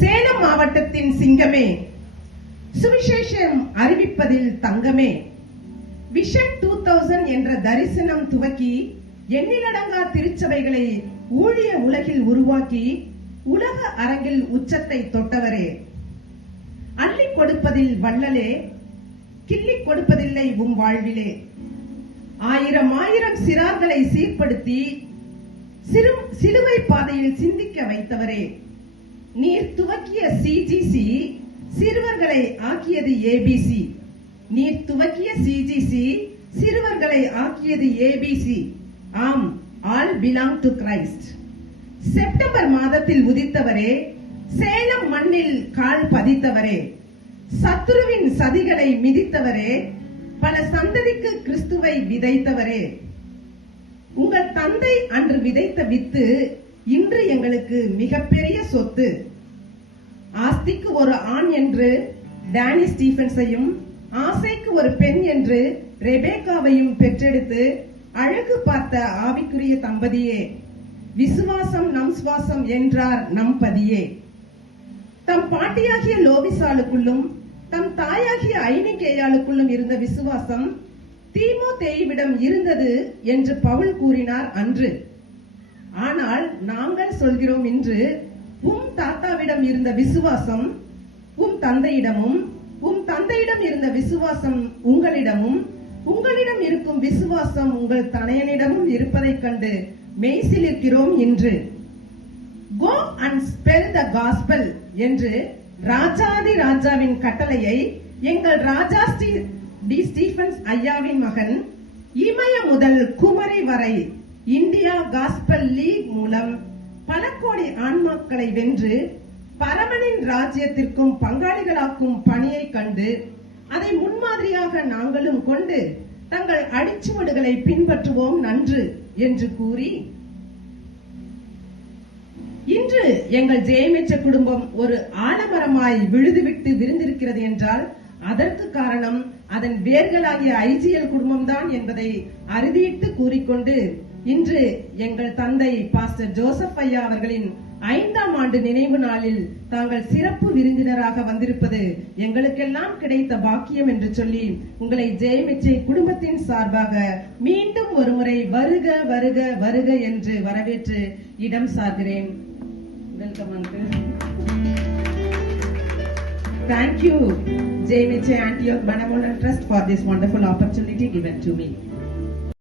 சேலம் மாவட்டத்தின் சிங்கமே, சுவிசேஷம் அறிவிப்பதில் தங்கமே, விஷன் 2000 என்ற தரிசனம் துவக்கி எண்ணிலடங்கா திருச்சபைகளை ஊழிய உலகில் உருவாக்கி உலக அரங்கில் உச்சத்தை தொட்டவரே, அள்ளி கொடுப்பதில் வள்ளலே, கிள்ளி கொடுப்பதில்லை உம் வாழ்விலே, ஆயிரம் ஆயிரம் சிறார்களை சீர்படுத்தி சிலுவை பாதையில் சிந்திக்க வைத்தவரே, நீர் துவக்கிய சிஜிசி சிறுவர்களை ஆக்கியது ஏபிசி, நீர் துவக்கிய சிஜிசி சிறுவர்களை ஆக்கியது ஏபிசி. ஆம், all belong to Christ. September மாதத்தில் உதித்தவரே, சேலம் மண்ணில் கால் பதித்தவரே, சத்துருவின் சதிகளை மிதித்தவரே, பல சந்ததிக்கு கிறிஸ்துவை விதைத்தவரே, உங்கள் தந்தை அன்று விதைத்த வித்து இன்று எங்களுக்கு மிகப்பெரிய சொத்து. ஆஸ்திக்கு ஒரு ஆண் என்று டேனி ஸ்டீபன்ஸையும், ஆசைக்கு ஒரு பெண் என்று ரெபேக்காவையும் பெற்றெடுத்து அழகு பார்த்த ஆவிக்குரிய தம்பதியே, விசுவாசம் நம் சுவாசம் என்றார் நம் பதியே. தம் பாட்டியாகிய லோவிசாலுக்குள்ளும் தம் தாயாகிய ஐனிகேயாளுக்குள்ளும் இருந்த விசுவாசம் தீமோத்தேயுவிடம் இருந்தது என்று பவுல் கூறினார் அன்று. ஆனால் நாங்கள் சொல்கிறோம் இன்று, உம் தாத்தாவிடம் இருந்த விசுவாசம் உம் தந்தையிடமும், உம் தந்தையிடம் இருந்த விசுவாசம் உங்களிடமும், உங்களிடம் இருக்கும் விசுவாசம் உங்கள் தனையனிடமும் இருப்பதைக் கண்டு மெய்சிலிருக்கிறோம் இன்று. Go and spell the gospel என்று ராஜாதி ராஜாவின் கட்டளையை எங்கள் ராஜா டி ஸ்டீபன்ஸ் ஐயாவின் மகன் இமய முதல் குமரி வரை இந்தியா காஸ்பல் லீக் மூலம் பல கோடி ஆன்மாக்களை வென்று பரமனின் ராஜ்யத்திற்கும் பங்காளிகளாக்கும் பணியை கண்டு அதை முன்மாதிரியாக நாங்களும் கொண்டு தங்கள் அடிச்சுவடுகளை பின்பற்றுவோம் நன்று என்று கூறி, இன்று எங்கள் ஜெயமெச்ச குடும்பம் ஒரு ஆலமரமாய் விழுதுவிட்டு விரிந்திருக்கிறது என்றால் அதற்கு காரணம் அதன் வேர்களாகிய ஐஜிஎல் குடும்பம்தான் என்பதை அறுதியிட்டு கூறிக்கொண்டு, இன்று எங்கள் தந்தை பாஸ்டர் ஜோசப் ஐயா அவர்களின் 5ஆம் ஆண்டு நினைவு நாளில் தாங்கள் சிறப்பு விருந்தினராக வந்திருப்பது எங்களுக்கெல்லாம் கிடைத்த பாக்கியம் என்று சொல்லி உங்களை ஜெயமெச்சை குடும்பத்தின் சார்பாக மீண்டும் ஒருமுறை வருக வருக வருக என்று வரவேற்று இடம் சார்கிறேன். Welcome uncle. Thank you, JMHA Antioch Benevolent Trust, for this wonderful opportunity given to me.